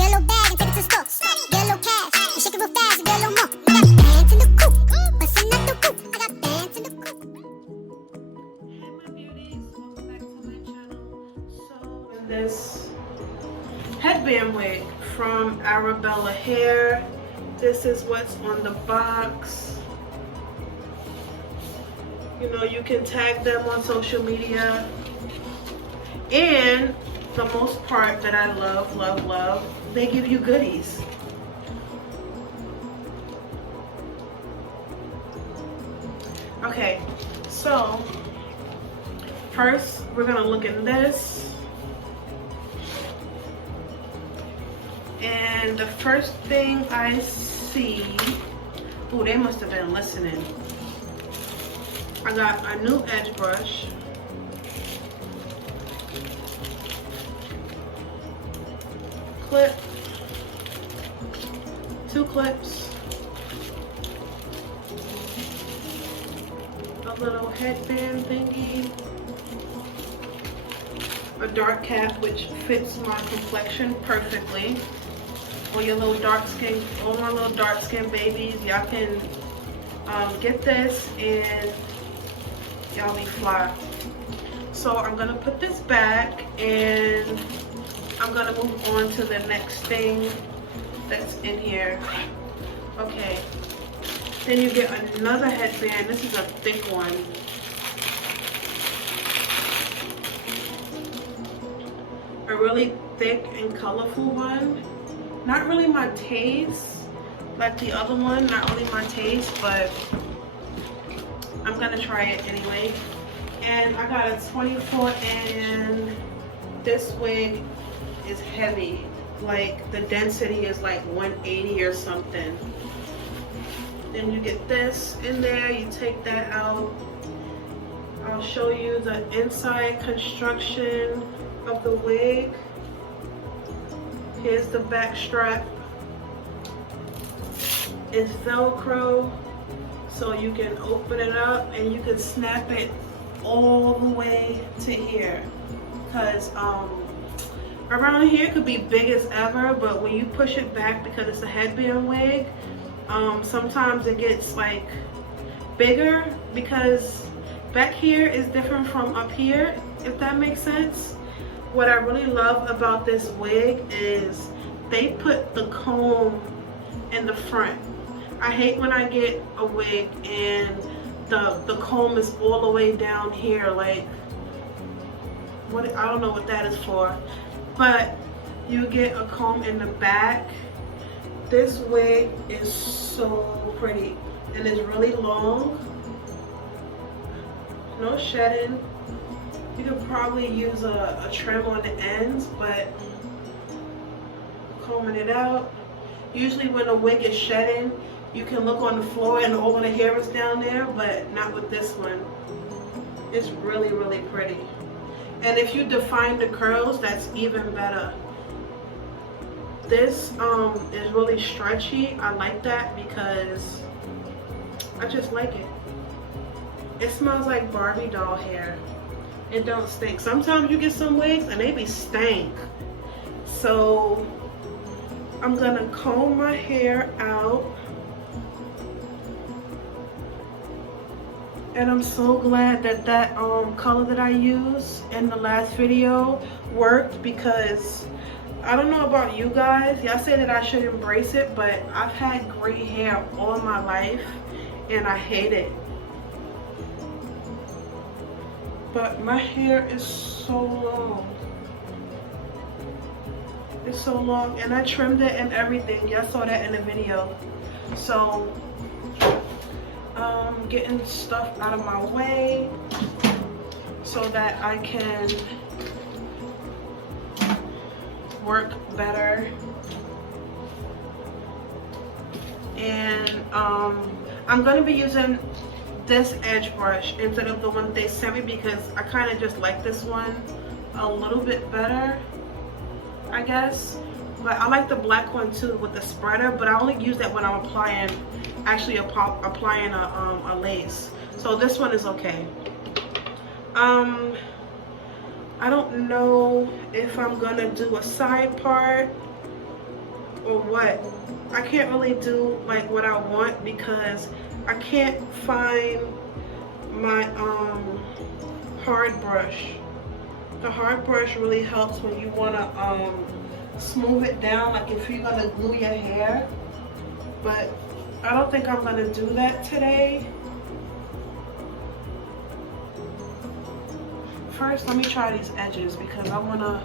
get a little bag and take it to the store. Get a little cash and shake it real fast and get a little more. I got bands in the coop, bustin' out the coop. I got bands in the coop. Hey my beauties, welcome back to my channel. So this headband wig from Arabella Hair. This is what's on the box. You know, you can tag them on social media. And the most part that I love, they give you goodies. Okay, so first we're gonna look at this. And the first thing I see, oh, they must have been listening. I got a new edge brush. Clip, 2 clips, a little headband thingy, a dark cap which fits my complexion perfectly. All your little dark skin, all my little dark skin babies, y'all can get this and y'all be fly. So I'm gonna put this back and I'm gonna move on to the next thing that's in here. Okay, then you get another headband. This is a thick one. A really thick and colorful one. Not really my taste, like the other one, not really my taste, but I'm gonna try it anyway. And I got a 24 and this wig is heavy. Like the density is like 180 or something. Then you get this in there, you take that out. I'll show you the inside construction of the wig. Here's the back strap. It's Velcro, so you can open it up and you can snap it all the way to here. Cause around here it could be big as ever, but when you push it back, because it's a headband wig, sometimes it gets like bigger because back here is different from up here, if that makes sense. What I really love about this wig is they put the comb in the front. I hate when I get a wig and the comb is all the way down here, like what, I don't know what that is for. But you get a comb in the back. This wig is so pretty and it's really long. No shedding. You could probably use a trim on the ends, but combing it out. Usually when a wig is shedding, you can look on the floor and all of the hair is down there, but not with this one. It's really, really pretty. And if you define the curls, that's even better. This is really stretchy. I like that because I just like it. It smells like Barbie doll hair. It don't stink. Sometimes you get some wigs and they be stank. So I'm gonna comb my hair out. And I'm so glad that that color that I used in the last video worked, because I don't know about you guys. Y'all say that I should embrace it, but I've had gray hair all my life and I hate it. But my hair is so long. It's so long and I trimmed it and everything. Y'all saw that in the video. So getting stuff out of my way so that I can work better. And I'm gonna be using this edge brush instead of the one they sent me, because I kind of just like this one a little bit better, I guess. But I like the black one too with the spreader, but I only use that when I'm applying, actually applying a lace. So this one is okay. I don't know if I'm gonna do a side part or what. I can't really do like what I want because I can't find my hard brush. The hard brush really helps when you want to smooth it down, like if you're going to glue your hair. But I don't think I'm going to do that today. First, let me try these edges because I want to,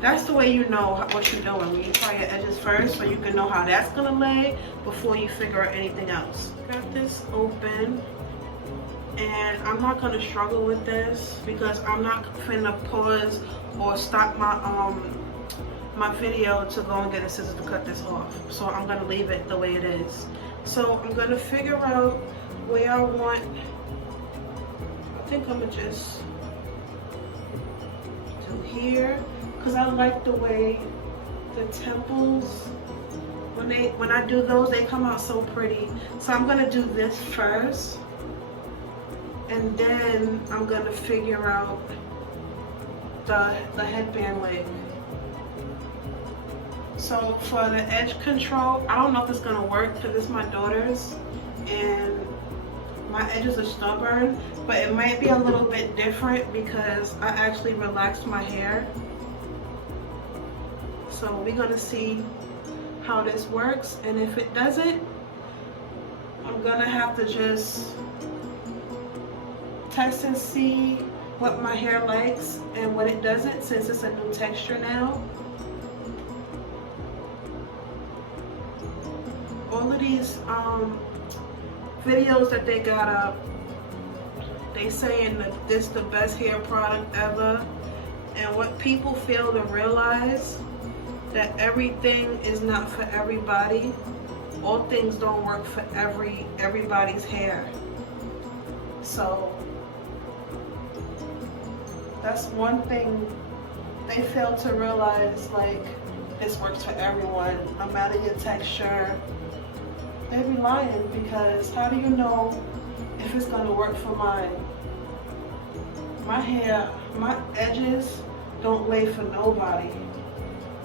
that's the way you know what you're doing. When you try your edges first, so you can know how that's going to lay before you figure out anything else. Got this open. And I'm not going to struggle with this because I'm not finna pause or stop my video to go and get a scissors to cut this off. So I'm going to leave it the way it is. So I'm going to figure out where I want. I think I'm going to just do here because I like the way the temples, when I do those, they come out so pretty. So I'm going to do this first. And then I'm gonna figure out the headband wig. So for the edge control, I don't know if it's gonna work because it's my daughter's and my edges are stubborn, but it might be a little bit different because I actually relaxed my hair. So we're gonna see how this works, and if it doesn't, I'm gonna have to just test and see what my hair likes and what it doesn't, since it's a new texture now. All of these videos that they got up, they saying that this is the best hair product ever, and what people fail to realize, that everything is not for everybody. All things don't work for everybody's hair. So that's one thing they fail to realize, like, this works for everyone, no matter your texture. They be lying, because how do you know if it's gonna work for mine? My hair, my edges don't lay for nobody.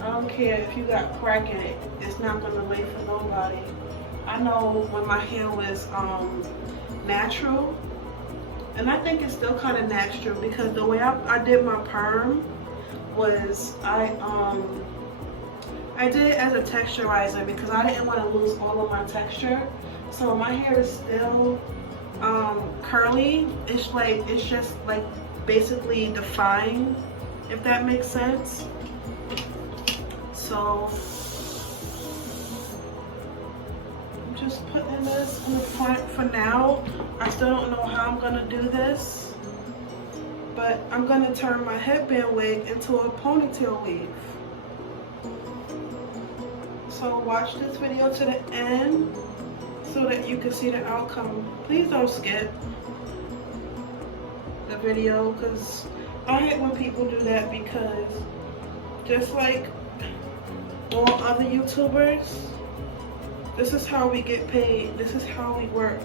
I don't care if you got crack in it, it's not gonna lay for nobody. I know when my hair was natural, and I think it's still kind of natural, because the way I did my perm was I did it as a texturizer because I didn't want to lose all of my texture. So my hair is still curly. It's just like basically defined, if that makes sense. So I'm just putting this in the front for now. I still don't know how I'm gonna do this, but I'm gonna turn my headband wig into a ponytail weave. So watch this video to the end so that you can see the outcome. Please don't skip the video, because I hate when people do that, because just like all other YouTubers, this is how we get paid. This is how we work.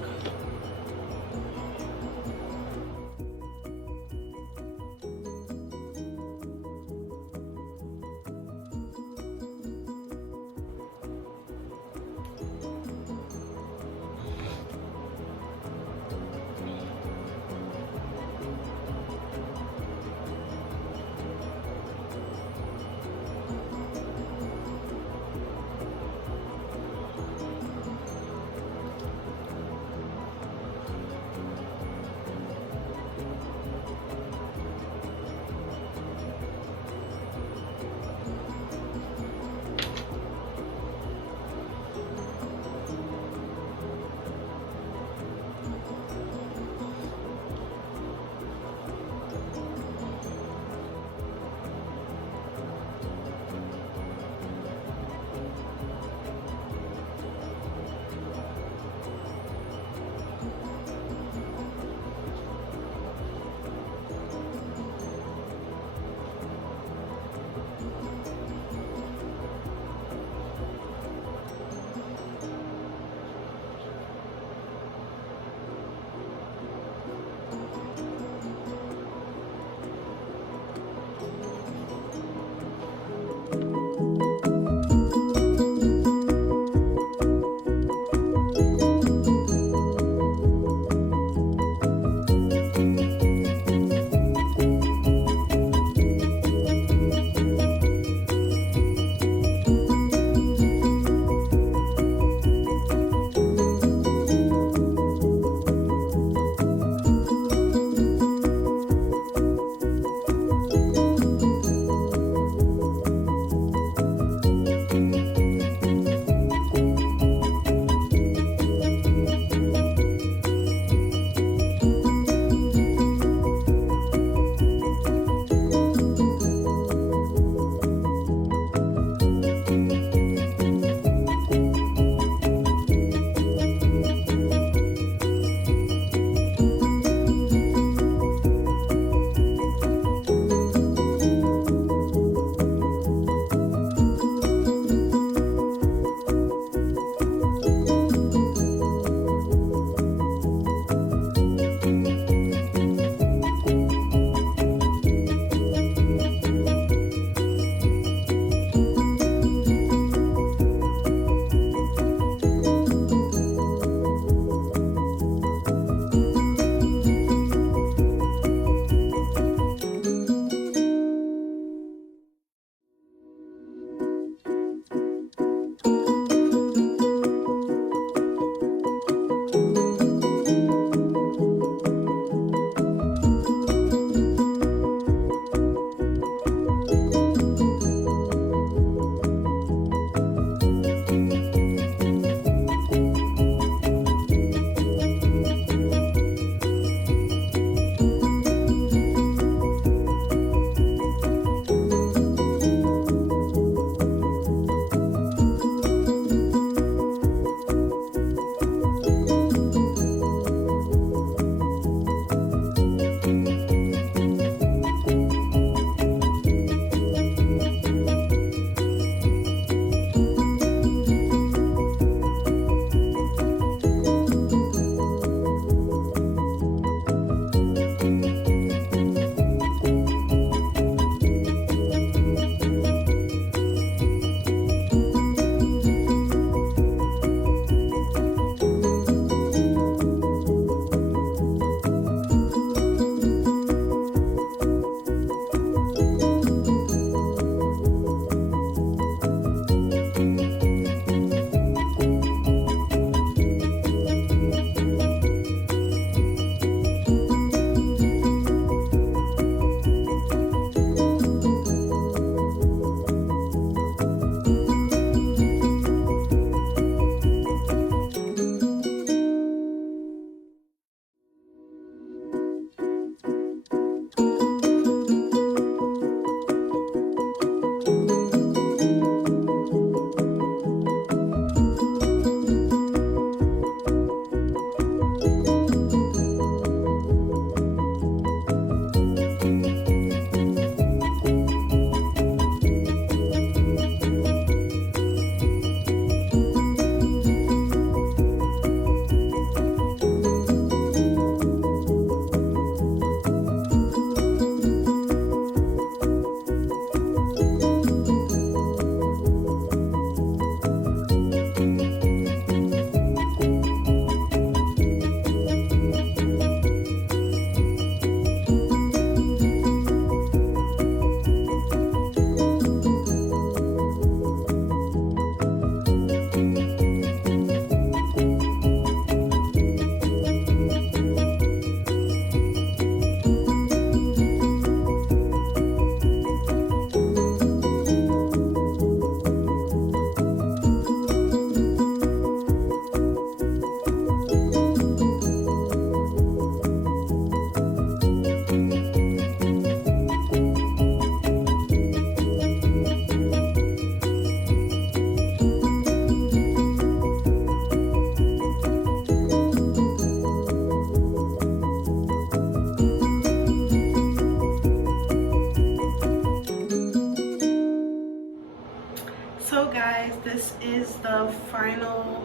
So guys, this is the final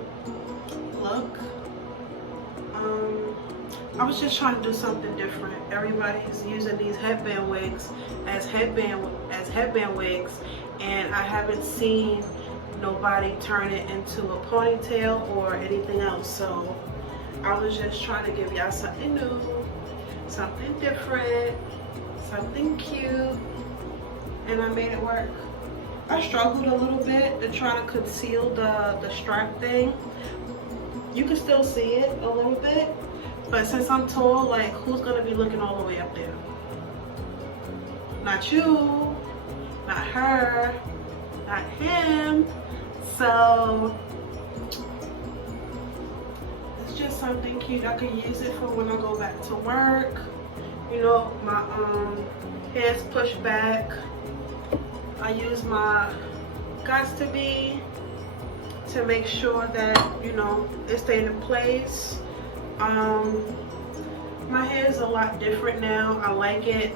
look. I was just trying to do something different. Everybody's using these headband wigs as headband wigs, and I haven't seen nobody turn it into a ponytail or anything else. So I was just trying to give y'all something new, something different, something cute, and I made it work. I struggled a little bit to try to conceal the strap thing. You can still see it a little bit, but since I'm tall, like, who's gonna be looking all the way up there? Not you, not her, not him. So it's just something cute. I can use it for when I go back to work. You know, my hair's pushed back. I use my Gots to Be to make sure that, you know, it stays in place. My hair is a lot different now. I like it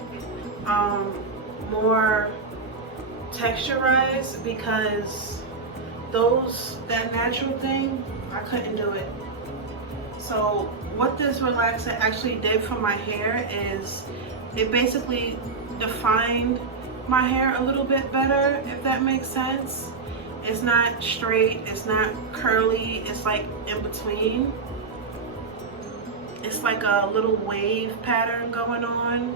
more texturized, because that natural thing, I couldn't do it. So what this relaxer actually did for my hair is it basically defined my hair a little bit better, if that makes sense. It's not straight, it's not curly, it's like in between. It's like a little wave pattern going on.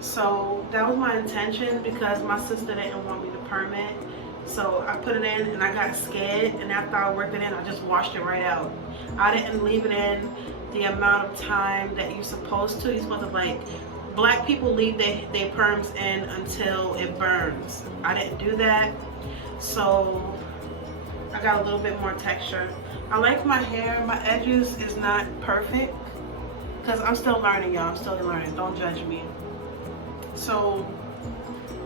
So that was my intention, because my sister didn't want me to perm it. So I put it in and I got scared, and after I worked it in, I just washed it right out. I didn't leave it in the amount of time that you're supposed to. You're supposed to, like, black people leave their perms in until it burns. I didn't do that. So I got a little bit more texture. I like my hair. My edges is not perfect, because I'm still learning, y'all. I'm still learning. Don't judge me. So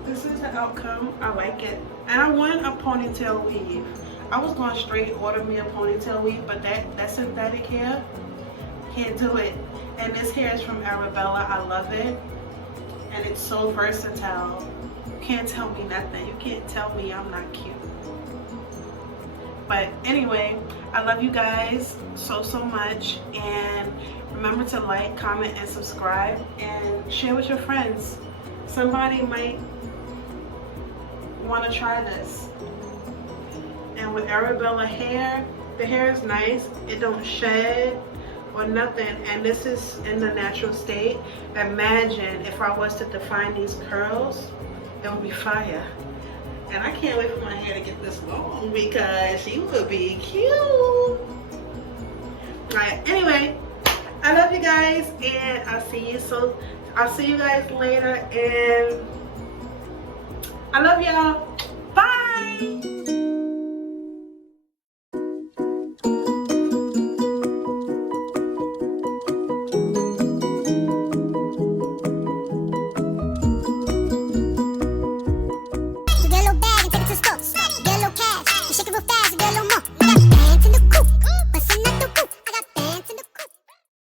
this is the outcome. I like it. And I want a ponytail weave. I was going straight order me a ponytail weave, but that synthetic hair, can't do it. And this hair is from Arabella. I love it. And it's so versatile. You can't tell me nothing. You can't tell me I'm not cute. But anyway, I love you guys so much. And remember to like, comment, and subscribe. And share with your friends. Somebody might want to try this. And with Arabella hair, the hair is nice. It don't shed or nothing, and this is in the natural state. Imagine if I was to define these curls, it would be fire. And I can't wait for my hair to get this long, because she would be cute. Alright, anyway, I love you guys, and I'll see you guys later, and I love y'all.